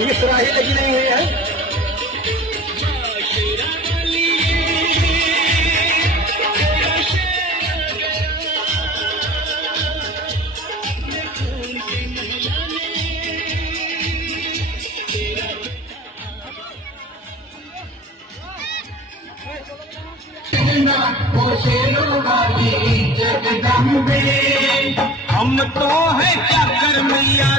ये सुराही लगी नहीं हुई है। हम तो है क्या कर मैया